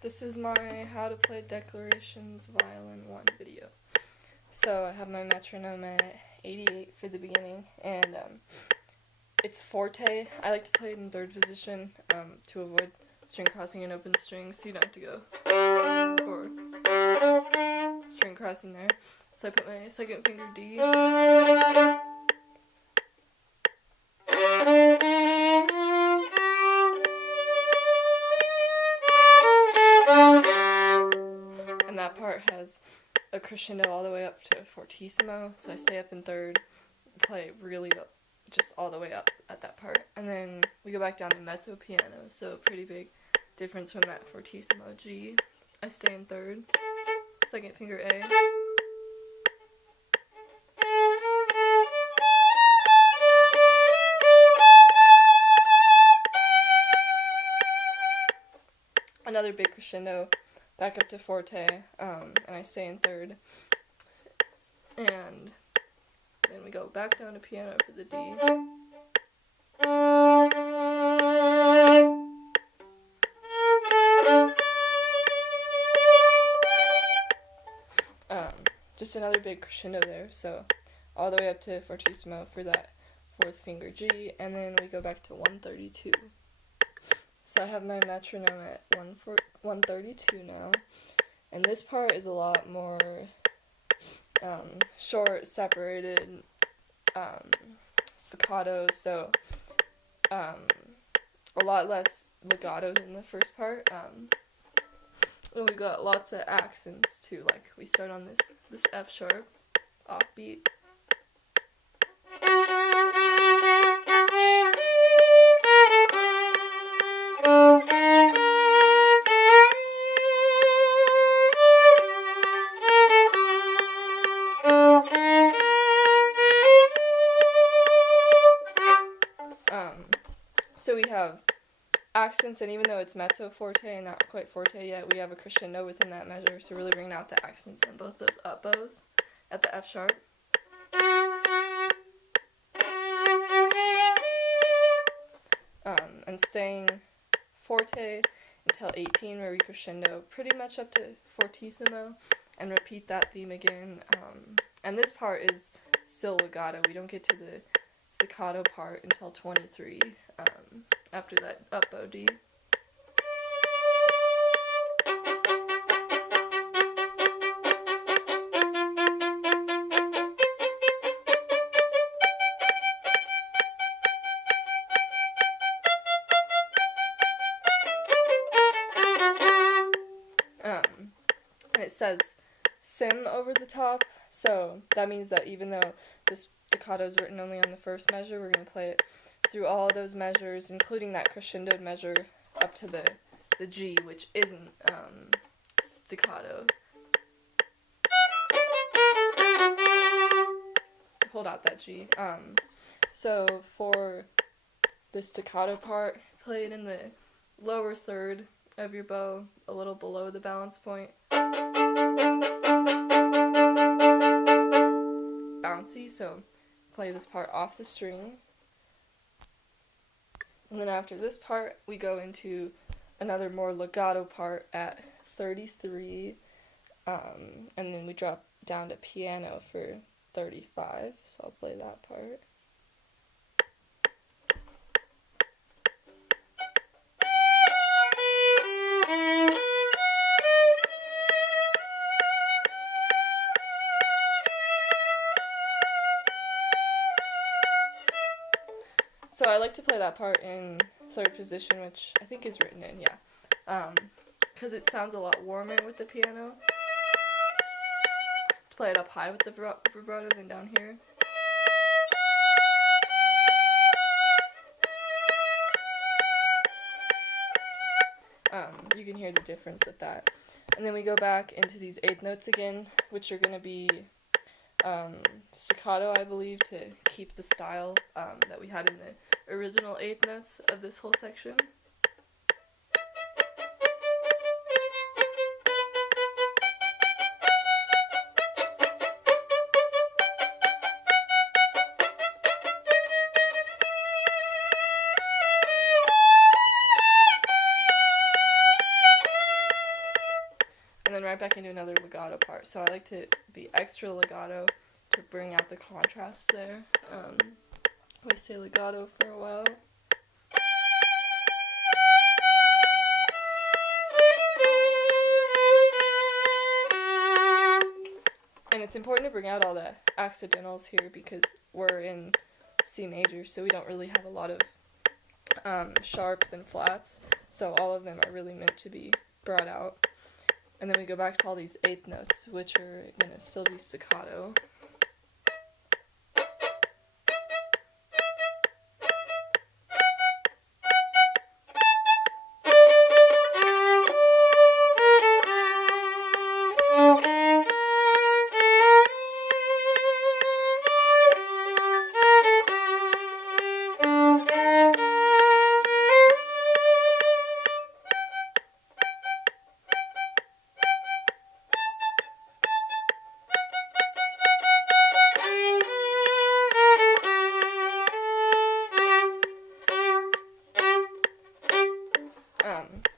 This is my How to Play Declarations Violin 1 video. So I have my metronome at 88 for the beginning, and it's forte. I like to play it in third position to avoid string crossing and open strings, so you don't have to go or string crossing there. So I put my second finger D, and that part has a crescendo all the way up to fortissimo, so I stay up in third, play really up, just all the way up at that part, and then we go back down to mezzo piano, so a pretty big difference from that fortissimo G. I stay in third, second finger A, another big crescendo, back up to forte, and I stay in third, and then we go back down to piano for the D. Just another big crescendo there, so all the way up to fortissimo for that fourth finger G, and then we go back to 132. So I have my metronome at 132 now, and this part is a lot more short, separated, spiccato, so a lot less legato than the first part. And we got lots of accents too, like we start on this F sharp, offbeat. So we have accents, and even though it's mezzo forte and not quite forte yet, we have a crescendo within that measure, so really bringing out the accents on both those up bows at the F sharp. And staying forte until 18, where we crescendo pretty much up to fortissimo, and repeat that theme again. And this part is still legato. We don't get to the staccato part until 23, after that up bow D. And it says sim over the top, so that means that even though this staccato is written only on the first measure, we're going to play it through all those measures, including that crescendoed measure up to the G, which isn't staccato. Hold out that G. So for the staccato part, play it in the lower third of your bow, a little below the balance point. Bouncy, so play this part off the string. And then after this part, we go into another more legato part at 33, and then we drop down to piano for 35, so I'll play that part. So I like to play that part in third position, which I think is written in, yeah, because it sounds a lot warmer with the piano. To play it up high with the vibrato than down here. You can hear the difference with that. And then we go back into these eighth notes again, which are going to be staccato, I believe, to keep the style that we had in the original eighth notes of this whole section. and then right back into another legato part. So I like to be extra legato to bring out the contrast there. We say legato for a while. And it's important to bring out all the accidentals here because we're in C major, so we don't really have a lot of sharps and flats, so all of them are really meant to be brought out. And then we go back to all these eighth notes, which are going to still be staccato.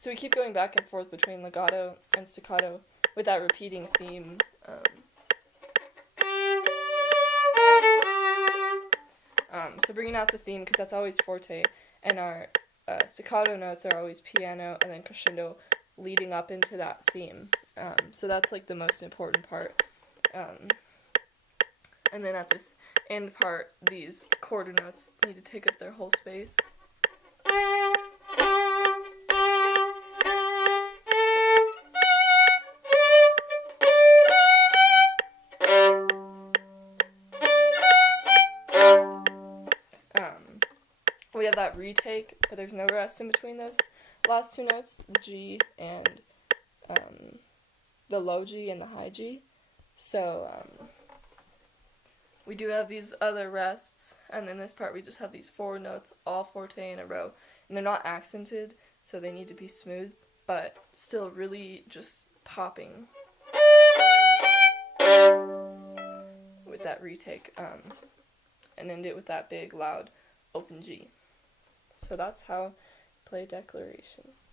So we keep going back and forth between legato and staccato with that repeating theme. So bringing out the theme, because that's always forte, and our staccato notes are always piano and then crescendo leading up into that theme. So that's like the most important part. And then at this end part, these quarter notes need to take up their whole space. We have that retake, but there's no rest in between those last two notes, the G and the low G and the high G. So we do have these other rests, and in this part we just have these four notes, all forte in a row, and they're not accented, so they need to be smooth, but still really just popping with that retake, and end it with that big, loud, open G. So that's how I play declarations.